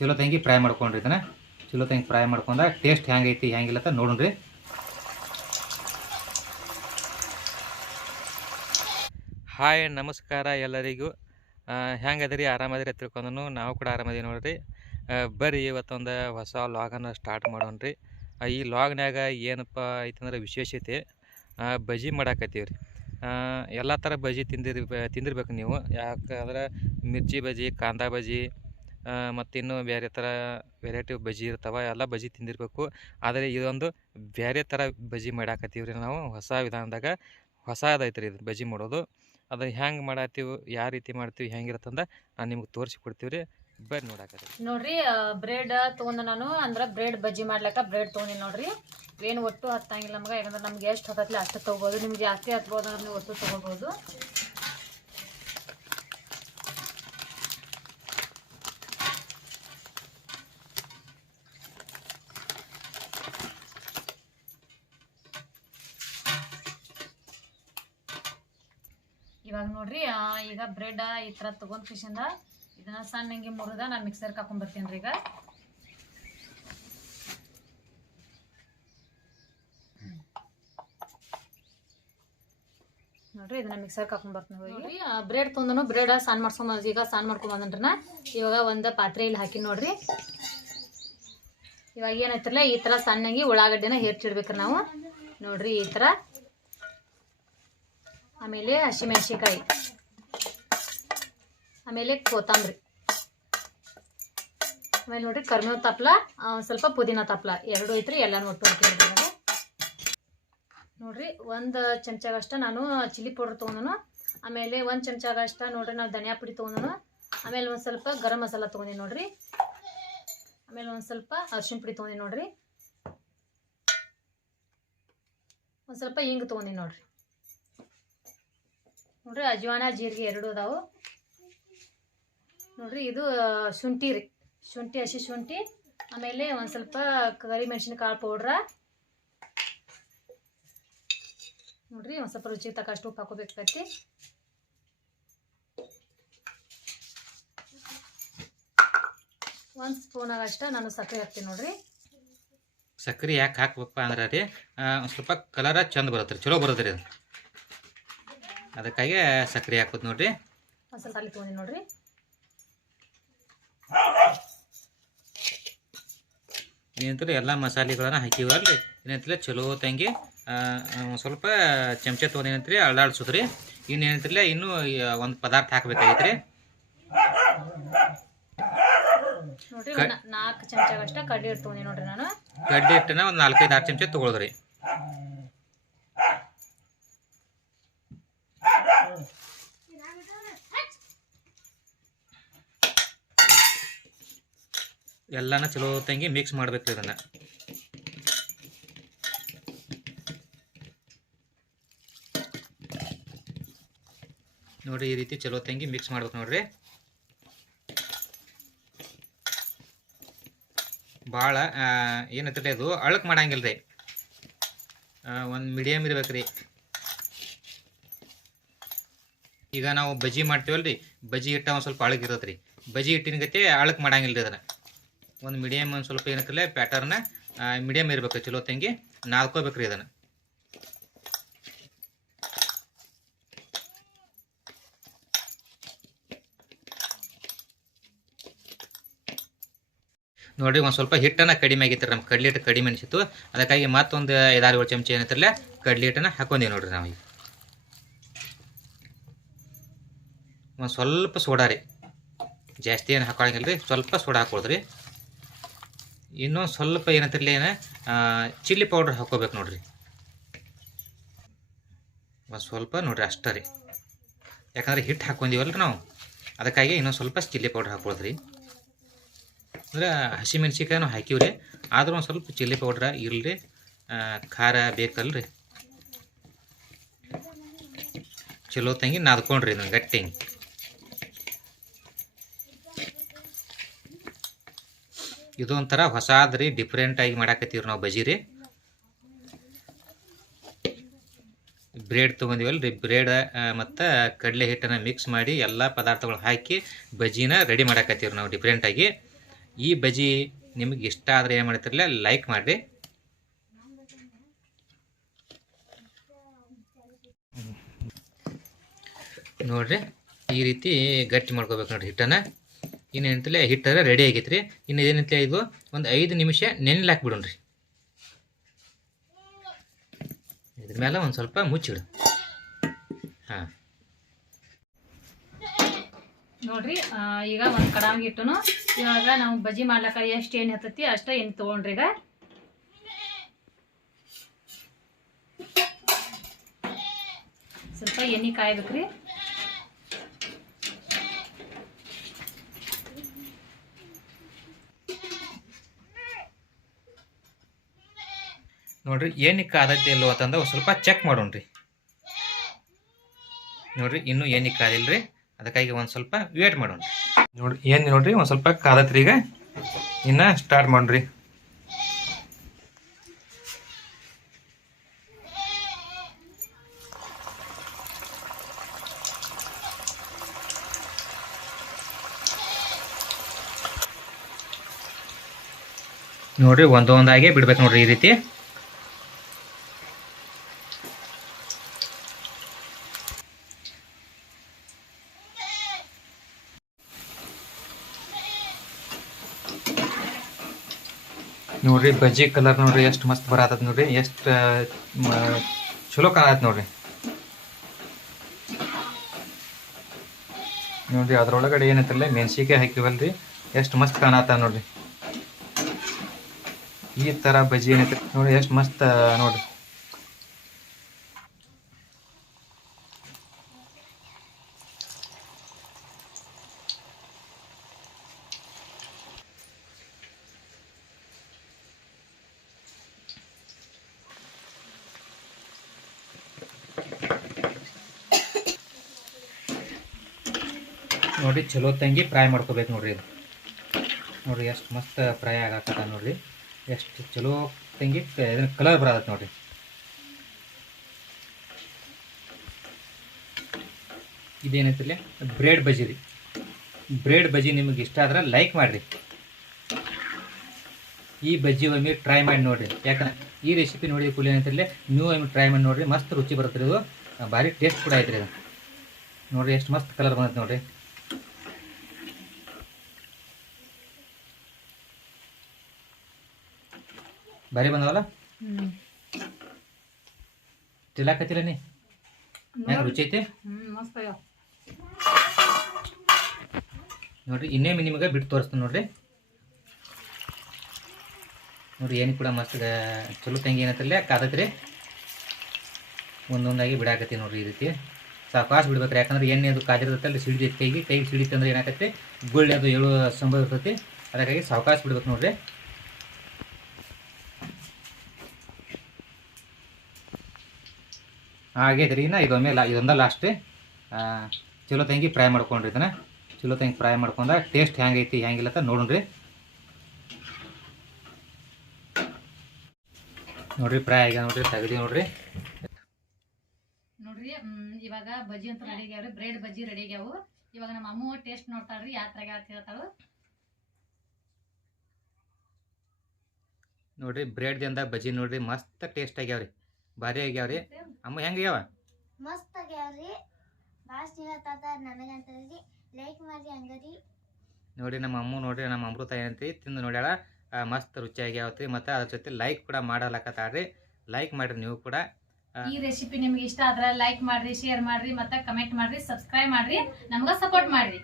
ಚಲೋ ತಂಗಿ ಫ್ರೈ ಮಾಡ್ಕೊಂಡ್ರಿ ಇದನ್ನ. ಚಲೋ ತಂಗಿ ಫ್ರೈ ಮಾಡ್ಕೊಂಡ ಟೇಸ್ಟ್ ಹೆಂಗೈತಿ ಹೆಂಗಿಲ್ಲ ಅಂತ ನೋಡ್ರಿ ಹಾಯ್ ನಮಸ್ಕಾರ ಎಲ್ಲರಿಗೂ. ಹೆಂಗದ್ರಿ? ಆರಾಮದ್ರಿ ತಿಳ್ಕೊಂಡನು ನಾವು ಕೂಡ ಆರಾಮದೀವಿ ನೋಡ್ರಿ. ಬರ್ರಿ, ಇವತ್ತೊಂದು ಹೊಸ ಲಾಗನ್ನು ಸ್ಟಾರ್ಟ್ ಮಾಡೋಣ್ರಿ. ಈ ಲಾಗ್ನಾಗ ಏನಪ್ಪ ಐತಂದ್ರೆ ವಿಶೇಷತೆ ಬಜಿ ಮಾಡಾಕತ್ತೀವಿ ರೀ ಎಲ್ಲ ಥರ ಬಜಿ ತಿಂದಿರ್, ತಿಂದಿರ್ಬೇಕು ನೀವು. ಯಾಕಂದ್ರೆ ಮಿರ್ಚಿ ಬಜಿ, ಕಾಂದಾ ಬಜಿ ಮತ್ತು ಇನ್ನೂ ಬೇರೆ ಥರ ವೆರೈಟಿ ಬಜ್ಜಿ ಇರ್ತಾವೆ, ಎಲ್ಲ ಬಜ್ಜಿ ತಿಂದಿರಬೇಕು. ಆದರೆ ಇದೊಂದು ಬೇರೆ ಥರ ಬಜ್ಜಿ ಮಾಡಾಕತ್ತೀವಿ ರೀ ನಾವು. ಹೊಸ ವಿಧಾನದಾಗ ಹೊಸದೈತೆ ರೀ ಇದು ಬಜ್ಜಿ ಮಾಡೋದು. ಅದು ಹೆಂಗೆ ಮಾಡತ್ತೀವಿ ಯಾವ ರೀತಿ ಮಾಡ್ತೀವಿ ಹೆಂಗಿರುತ್ತಂದ ನಾನು ನಿಮ್ಗೆ ತೋರಿಸಿ ಕೊಡ್ತೀವಿ ರೀ ಬರ್ರಿ ನೋಡಾಕತ್ತೀವಿ ನೋಡ್ರಿ ಬ್ರೆಡ್ ತೊಗೊಂಡು ನಾನು. ಅಂದ್ರೆ ಬ್ರೆಡ್ ಬಜ್ಜಿ ಮಾಡ್ಲಕ್ಕ ಬ್ರೆಡ್ ತೊಗೊಂಡಿ ನೋಡ್ರಿ. ಏನು ಒಟ್ಟು ಹತ್ತಂಗಿಲ್ಲ ನಮ್ಗೆ, ಯಾಕಂದ್ರೆ ನಮ್ಗೆ ಎಷ್ಟು ಹತ್ತತ್ಲಿ ಅಷ್ಟು ತೊಗೋಬೋದು. ನಿಮ್ಗೆ ಜಾಸ್ತಿ ಹತ್ಬೋದು ಅಂದ್ರೆ ನೀವು ಒಟ್ಟು ತೊಗೋಬೋದು. ಇವಾಗ ನೋಡ್ರಿ ಈಗ ಬ್ರೆಡ್ ಈ ಥರ ತೊಗೊಂಡ್ ಫಿಶಿಂದ ಇದನ್ನ ಸಣ್ಣಂಗೆ ಮುರಿದ ನಾನು ಮಿಕ್ಸರ್ಗೆ ಹಾಕೊಂಡ್ ಬರ್ತೀನಿ ಈಗ. ನೋಡ್ರಿ, ಇದನ್ನ ಮಿಕ್ಸರ್ ಹಾಕೊಂಡ್ ಬರ್ತೀನಿ ಹೋಗಿ ಬ್ರೆಡ್ ತೊಂದನು ಬ್ರೆಡ್ ಸಣ್ಣ ಮಾಡ್ಸ್ಕೊಂಡ್ ಈಗ ಸಣ್ಣ ಮಾಡ್ಕೊಂಡ್ ನಾ ಇವಾಗ ಒಂದು ಪಾತ್ರೆ ಇಲ್ಲಿ ಹಾಕಿ ನೋಡ್ರಿ. ಇವಾಗ ಏನಾಯ್ತಿರಲ್ಲ ಈ ಥರ ಸಣ್ಣಂಗಿ ಉಳ್ಳಾಗಡ್ಡೆನ ಹೇರ್ಚಿಡ್ಬೇಕ್ರಿ ನಾವು. ನೋಡ್ರಿ, ಈ ಥರ ಆಮೇಲೆ ಹಸಿಮೆಣಸಿಕಾಯಿ ಆಮೇಲೆ ಕೊತ್ತಂಬರಿ. ಆಮೇಲೆ ನೋಡ್ರಿ ಕರ್ಮೇವ್ ತಪ್ಲ ಸ್ವಲ್ಪ ಪುದೀನ ತಪ್ಲ. ಎರಡು ಐತ್ರಿ ಹಾಕಿದ್ದೀನಿ ಇದ್ರಾಗ. ನೋಡ್ರಿ ಒಂದು ಚಮಚಗಷ್ಟ ನಾನು ಚಿಲ್ಲಿ ಪೌಡ್ರ್ ತೊಗೊಂಡನು. ಆಮೇಲೆ ಒಂದು ಚಮಚಗಷ್ಟ ನೋಡ್ರಿ ನಾವು ಧನಿಯಾ ಪುಡಿ ತೊಗೊಂಡನು. ಆಮೇಲೆ ಒಂದು ಸ್ವಲ್ಪ ಗರಂ ಮಸಾಲ ತೊಗೊಂಡಿನಿ ನೋಡ್ರಿ. ಆಮೇಲೆ ಒಂದು ಸ್ವಲ್ಪ ಅರ್ಶಿಣ ಪುಡಿ ತೊಗೊಂಡಿನಿ ನೋಡ್ರಿ. ಒಂದು ಸ್ವಲ್ಪ ಹಿಂಗೆ ತೊಗೊಂಡಿನಿ ನೋಡ್ರಿ. ನೋಡ್ರಿ ಅಜ್ವಾನ, ಜೀರಿಗೆ ಎರಡು ಅದಾವು. ನೋಡ್ರಿ ಇದು ಶುಂಠಿ ರೀ. ಶುಂಠಿ, ಹಸಿ ಶುಂಠಿ, ಆಮೇಲೆ ಒಂದು ಸ್ವಲ್ಪ ಕರಿ ಮೆಣಸಿನಕಾಳು ಪೌಡ್ರ ನೋಡ್ರಿ ಒಂದು ಸ್ವಲ್ಪ ರುಚಿಗೆ ತಕ್ಕಷ್ಟು ಉಪ್ಪು ಹಾಕೋಬೇಕಾಗತ್ತಿ ಒಂದು ಸ್ಪೂನಾಗಷ್ಟ ನಾನು ಸಕ್ಕರೆ ಹಾಕ್ತೀನಿ ನೋಡ್ರಿ. ಸಕ್ಕರೆ ಯಾಕೆ ಹಾಕ್ಬೇಕಪ್ಪ ಅಂದ್ರೆ ರೀ ಸ್ವಲ್ಪ ಕಲರ ಚಂದ ಬರುತ್ತೆ ರೀ, ಚಲೋ ಬರುತ್ತೆ ರೀ ಅದು. ಅದಕ್ಕಾಗಿ ಸಕ್ಕರೆ ಹಾಕೋದು ನೋಡ್ರಿ. ಒಂದು ಸ್ವಲ್ಪ ಅಲ್ಲಿ ತೊಗೊಂಡಿ ನೋಡ್ರಿ. ಏನಂತಾರೆ ಎಲ್ಲ ಮಸಾಲೆಗಳನ್ನ ಹಾಕಿವಲ್ರಿ ಏನಂತಲ್ಲ ಚಲೋ ತಂಗಿ ಸ್ವಲ್ಪ ಚಮಚ ತೊಗೊಂಡು ಏನಂತ್ರಿ ಅಳ್ಳಾಡ್ಸೋದ್ರಿ ಇನ್ನು ಏನಂತಿಲ್ಲ ಇನ್ನೂ ಒಂದು ಪದಾರ್ಥ ಹಾಕ್ಬೇಕಾಗೈತ್ರಿ. ನೋಡ್ರಿ ನಾಲ್ಕು ಚಮಚಾಗಷ್ಟ ಕಡ್ಡಿ ಹಿಟ್ಟು ತೊಗೊಂಡಿ ನೋಡ್ರಿ ನಾನು. ಕಡ್ಡಿ ಒಂದು ನಾಲ್ಕೈದು ಆರು ಚಮಚ ತೊಗೊಳದ್ರಿ. ಎಲ್ಲಾನ ಚಲೋ ತಂಗಿ ಮಿಕ್ಸ್ ಮಾಡಬೇಕು ಇದನ್ನ. ನೋಡ್ರಿ ಈ ರೀತಿ ಚಲೋ ತಂಗಿ ಮಿಕ್ಸ್ ಮಾಡ್ಬೇಕು ನೋಡ್ರಿ. ಭಾಳ ಏನಂತಲ್ಲ ಅದು ಅಳಕ್ ಮಾಡಂಗಿಲ್ಲ ರೀ ಒಂದು ಮೀಡಿಯಮ್ ಇರ್ಬೇಕು ರೀ ಈಗ ನಾವು ಬಜ್ಜಿ ಮಾಡ್ತೀವಲ್ರಿ? ಬಜ್ಜಿ ಹಿಟ್ಟ ಒಂದು ಸ್ವಲ್ಪ ಅಳಗ್ ಇರತ್ತೆ ರೀ ಬಜ್ಜಿ ಹಿಟ್ಟಿನ ಗತಿ ಅಳಕ್ಕೆ ಮಾಡಂಗಿಲ್ಲ ರೀ ಅದನ್ನು. ಒಂದು ಮೀಡಿಯಮ್ ಒಂದು ಸ್ವಲ್ಪ ಏನಕ್ಕಲ್ಲ ಪ್ಯಾಟರ್ನ ಮೀಡಿಯಮ್ ಇರಬೇಕು ಚಲೋ ತಂಗಿ ನಾಲ್ಕೋಬೇಕು ರೀ ಅದನ್ನು. ನೋಡ್ರಿ, ಒಂದು ಸ್ವಲ್ಪ ಹಿಟ್ಟನ್ನು ಕಡಿಮೆ ಆಗಿತ್ತು ನಮ್ಮ ಕಡ್ಲಿ ಹಿಟ್ಟು ಕಡಿಮೆ ಅನಿಸಿತ್ತು. ಅದಕ್ಕಾಗಿ ಮತ್ತೊಂದು ಐದಾರು ಏಳು ಚಮಚ ಏನಂತಾರಲ್ಲ, ಕಡ್ಲಿ ಹಿಟ್ಟನ್ನು ಹಾಕೊಂಡೀವಿ ನೋಡ್ರಿ ನಾವು ಈಗ ಒಂದು ಸ್ವಲ್ಪ ಸೋಡಾ ರೀ. ಜಾಸ್ತಿ ಏನು ಹಾಕೊಳಂಗಿಲ್ಲ ರೀ ಸ್ವಲ್ಪ ಸೋಡಾ ಹಾಕೊಳ್ದ್ರಿ ಇನ್ನೊಂದು ಸ್ವಲ್ಪ ಏನಂತಿರಲಿ ಏನು ಚಿಲ್ಲಿ ಪೌಡ್ರ್ ಹಾಕೋಬೇಕು ನೋಡಿರಿ. ಒಂದು ಸ್ವಲ್ಪ ನೋಡಿರಿ ಅಷ್ಟೇ ರೀ. ಯಾಕಂದ್ರೆ ಹಿಟ್ಟು ಹಾಕೊಂಡೀವಲ್ಲ ನಾವು. ಅದಕ್ಕಾಗಿ ಇನ್ನೊಂದು ಸ್ವಲ್ಪ ಚಿಲ್ಲಿ ಪೌಡ್ರ್ ಹಾಕೊಳ್ದ್ರಿ ಅಂದ್ರೆ ನಾವು ಹಾಕಿವ್ರಿ. ಆದರೂ ಒಂದು ಸ್ವಲ್ಪ ಚಿಲ್ಲಿ ಪೌಡ್ರ ಇರಲಿ ಖಾರ ಬೇಕಲ್ರಿ. ಚಲೋ ತಂಗಿ ನಾದ್ಕೊಂಡ್ರಿ ಗಟ್ಟಿ. ಹಿಂಗೆ ಇದು ಒಂಥರ ರೀ ಡಿಫ್ರೆಂಟಾಗಿ ಮಾಡಾಕತ್ತೀವಿ ನಾವು ಬಜಿ ರೀ ಬ್ರೆಡ್ ತೊಗೊಂಡಿವಲ್ಲ ರೀ ಬ್ರೆಡ್ ಮತ್ತು ಕಡಲೆ ಹಿಟ್ಟನ್ನು ಮಿಕ್ಸ್ ಮಾಡಿ ಎಲ್ಲ ಪದಾರ್ಥಗಳು ಹಾಕಿ ಬಜಿನ ರೆಡಿ ಮಾಡಾಕತ್ತೀವಿ ನಾವು ಡಿಫ್ರೆಂಟಾಗಿ ಈ ಬಜಿ ನಿಮಗೆ ಇಷ್ಟ ಆದರೆ ಏನು ಮಾಡ್ತಿರಲಿಲ್ಲ ಲೈಕ್ ಮಾಡಿರಿ. ನೋಡ್ರಿ, ಈ ರೀತಿ ಗಟ್ಟಿ ಮಾಡ್ಕೋಬೇಕು ನೋಡ್ರಿ ಹಿಟ್ಟನ್ನು. ಇನ್ನೇನಂತಲೇ ಹಿಟ್ಟರ ರೆಡಿ ಆಗೈತ್ರಿ. ಇನ್ನು ಏನಂತಲೇ ಇದು ಒಂದು ಐದು ನಿಮಿಷ ನೆನೆಲಾಕ್ ಬಿಡೋಣ್ರಿ ಇದ್ರ ಮೇಲೆ ಒಂದು ಸ್ವಲ್ಪ ಮುಚ್ಚಿಡು. ಹಾಂ. ನೋಡ್ರಿ ಈಗ ಒಂದು ಕಡಾವಿಗೆ ಇಟ್ಟನು ಇವಾಗ ನಾವು ಬಜ್ಜಿ ಮಾಡ್ಲಕ್ಕ ಎಷ್ಟು ಏನು ಹತ್ತತಿ ಅಷ್ಟ ಎಣ್ಣೆ ತೊಗೊಂಡ್ರಿ ಈಗ. ಸ್ವಲ್ಪ ಎಣ್ಣೆ ಕಾಯ್ಬೇಕ್ರಿ. ನೋಡ್ರಿ, ಏನಕ್ಕೆ ಆದೈತಿ ಇಲ್ಲೋ ಅಂತಂದ್ರೆ ಸ್ವಲ್ಪ ಚೆಕ್ ಮಾಡೋಣ್ರಿ. ನೋಡ್ರಿ, ಇನ್ನೂ ಏನಕ್ಕೆ ರೀ ಅದಕ್ಕಾಗಿ ಒಂದು ಸ್ವಲ್ಪ ವೇಟ್ ಮಾಡೋಣ್ರಿ. ನೋಡ್ರಿ, ಏನು ನೋಡ್ರಿ, ಒಂದು ಸ್ವಲ್ಪ ಕಾದತ್ರಿ ಈಗ. ಇನ್ನು ಸ್ಟಾರ್ಟ್ ಮಾಡ್ರಿ ನೋಡ್ರಿ, ಒಂದೊಂದಾಗೆ ಬಿಡ್ಬೇಕು ನೋಡ್ರಿ ಈ ರೀತಿ. ನೋಡ್ರಿ, ಬಜ್ಜಿ ಕಲರ್ ನೋಡ್ರಿ, ಎಷ್ಟು ಮಸ್ತ್ ಬರತ್ತದ ನೋಡ್ರಿ, ಎಷ್ಟು ಚಲೋ ಕಾಣತ್ ನೋಡ್ರಿ. ನೋಡ್ರಿ, ಅದ್ರೊಳಗಡೆ ಏನೈತಲ್ಲ ಮೆಣಸಿಕಾಯಿ ಹಾಕಿವಲ್ರಿ, ಎಷ್ಟು ಮಸ್ತ್ ಕಾಣತ್ತ ನೋಡ್ರಿ. ಈ ತರ ಬಜ್ಜಿ ಏನೈತಿ ನೋಡಿ ಎಷ್ಟು ಮಸ್ತ್ ನೋಡ್ರಿ. ನೋಡ್ರಿ ಚಲೋ ತಂಗಿ ಫ್ರೈ ಮಾಡ್ಕೋಬೇಕು ನೋಡ್ರಿ ಇದು. ನೋಡ್ರಿ, ಎಷ್ಟು ಮಸ್ತ್ ಫ್ರೈ ಆಗತ್ತ ನೋಡ್ರಿ. ಎಷ್ಟು ಚಲೋ ತಂಗಿ ಇದನ್ನ ಕಲರ್ ಬರತ್ತೆ ನೋಡ್ರಿ. ಇದೇನೈತಿಲ್ಲ ಬ್ರೆಡ್ ಬಜಿ ರೀ. ಬ್ರೆಡ್ ಬಜಿ ನಿಮಗೆ ಇಷ್ಟ ಆದ್ರೆ ಲೈಕ್ ಮಾಡಿರಿ. ಈ ಬಜ್ಜಿ ಒಮ್ಮೆ ಟ್ರೈ ಮಾಡಿ ನೋಡ್ರಿ. ಯಾಕಂದ್ರೆ ಈ ರೆಸಿಪಿ ನೋಡಿದ ಕೂಲಿ ಏನಂತಿರಲಿ ನೀವು ಒಮ್ಮೆ ಟ್ರೈ ಮಾಡಿ ನೋಡ್ರಿ, ಮಸ್ತ್ ರುಚಿ ಬರುತ್ತೆ ಇದು. ಭಾರಿ ಟೇಸ್ಟ್ ಕೂಡ ಐತ್ರಿ ಇದು. ನೋಡ್ರಿ, ಎಷ್ಟು ಮಸ್ತ್ ಕಲರ್ ಬಂದೈತೆ ನೋಡ್ರಿ. ಭಾರಿ ಬಂದವಲ್ಲ? ತಿಲಾಕತ್ತಿಲ್ಲ ನೀ ಹೆಂಗೆ ರುಚಿ ಐತಿ? ನೋಡ್ರಿ ಇನ್ನೇ ನಿಮಗೆ ಬಿಟ್ಟು ತೋರಿಸ್ತೀನಿ ನೋಡ್ರಿ. ನೋಡ್ರಿ ಏನು ಕೂಡ ಮಸ್ತ್ ಚಲೋ ತಂಗಿ ಏನತ್ತಲ್ಲ ಕಾದತ್ರಿ. ಒಂದೊಂದಾಗಿ ಬಿಡಾಕತ್ತಿ ನೋಡ್ರಿ ಈ ರೀತಿ. ಸಾವಕಾಶ ಬಿಡ್ಬೇಕ್ರಿ. ಯಾಕಂದ್ರೆ ಎಣ್ಣೆ ಅದು ಕಾದಿರ್ತೈತಲ್ಲ ಸಿಡಿದೈತೆ ಕೈಗೆ. ಕೈಗೆ ಸಿಡಿತಂದ್ರೆ ಏನಾಗತ್ತೆ ಗುಳ್ಳೆ ಅದು ಏಳು ಸಂಭವ ಇರ್ತೈತಿ. ಅದಕ್ಕಾಗಿ ಸಾವಕಾಶ ಬಿಡ್ಬೇಕು ನೋಡ್ರಿ. ಆಗೈತ್ರಿ ನಾ ಇದೊಮ್ಮೆ ಲಾ ಇದೊಂದ ಲಾಸ್ಟ್ ಚಲೋ ತಂಗಿ ಫ್ರೈ ಮಾಡ್ಕೊಂಡ್ರಿ ಇದನ್ನ. ಚಲೋ ತಂಗಿ ಫ್ರೈ ಮಾಡ್ಕೊಂಡ ಟೇಸ್ಟ್ ಹೆಂಗೈತಿ ಹೆಂಗಿಲ್ಲ ಅಂತ ನೋಡ್ರಿ ನೋಡ್ರಿ ಫ್ರೈ ಆಗ್ಯಾವ ನೋಡ್ರಿ ತೆಗ್ದಿ ನೋಡ್ರಿ. ನೋಡ್ರಿ ಇವಾಗ ಬಜ್ಜಿ ಅಂತ ರೆಡಿ ಆಗ್ಯಾವ್ರಿ ಬ್ರೆಡ್ ಬಜ್ಜಿ ರೆಡಿ ಆಗ್ಯಾವು. ಇವಾಗ ನಮ್ಮ ಅಮ್ಮ ಟೇಸ್ಟ್ ನೋಡ್ತಾಳ್ರಿ ಯಾವ ತರ ಅಂತ ಹೇಳ್ತಾಳು. ನೋಡ್ರಿ ಬ್ರೆಡ್ದಿಂದ ಬಜ್ಜಿ ನೋಡ್ರಿ ಮಸ್ತ್ ಟೇಸ್ಟ್ ಆಗ್ಯಾವ್ರಿ. ಭಾರಿ ಆಗ್ಯಾವ್ರಿ. ಅಮ್ಮ ಹೆಂಗ್ಯಾವ ಮಸ್ತ್ ಆಗ್ಯಾವ್ರಿ. ಭಾಳ ಅಂತ ಹೇಳಿ ಲೈಕ್ ಮಾಡಿ ಹಂಗರಿ. ನೋಡಿ ನಮ್ಮ ಅಮ್ಮ ನೋಡ್ರಿ ನಮ್ಮ ಅಮೃತ ಏನಂತಿ ತಿಂದು ನೋಡ್ಯಾಳ. ಆ, ಮಸ್ತ್ ರುಚಿ ಆಗ್ಯಾವತ್ರಿ ಮತ್ತು ಅದ್ರ ಜೊತೆ ಲೈಕ್ ಕೂಡ ಮಾಡಲಕತ್ತಾಳ್ರಿ. ಲೈಕ್ ಮಾಡ್ರಿ ನೀವು ಕೂಡ. ಈ ರೆಸಿಪಿ ನಿಮ್ಗೆ ಇಷ್ಟ ಆದ್ರೆ ಲೈಕ್ ಮಾಡ್ರಿ ಶೇರ್ ಮಾಡ್ರಿ ಮತ್ತೆ ಕಮೆಂಟ್ ಮಾಡ್ರಿ ಸಬ್ಸ್ಕ್ರೈಬ್ ಮಾಡ್ರಿ. ನಮ್ಗ ಸಪೋರ್ಟ್ ಮಾಡ್ರಿ.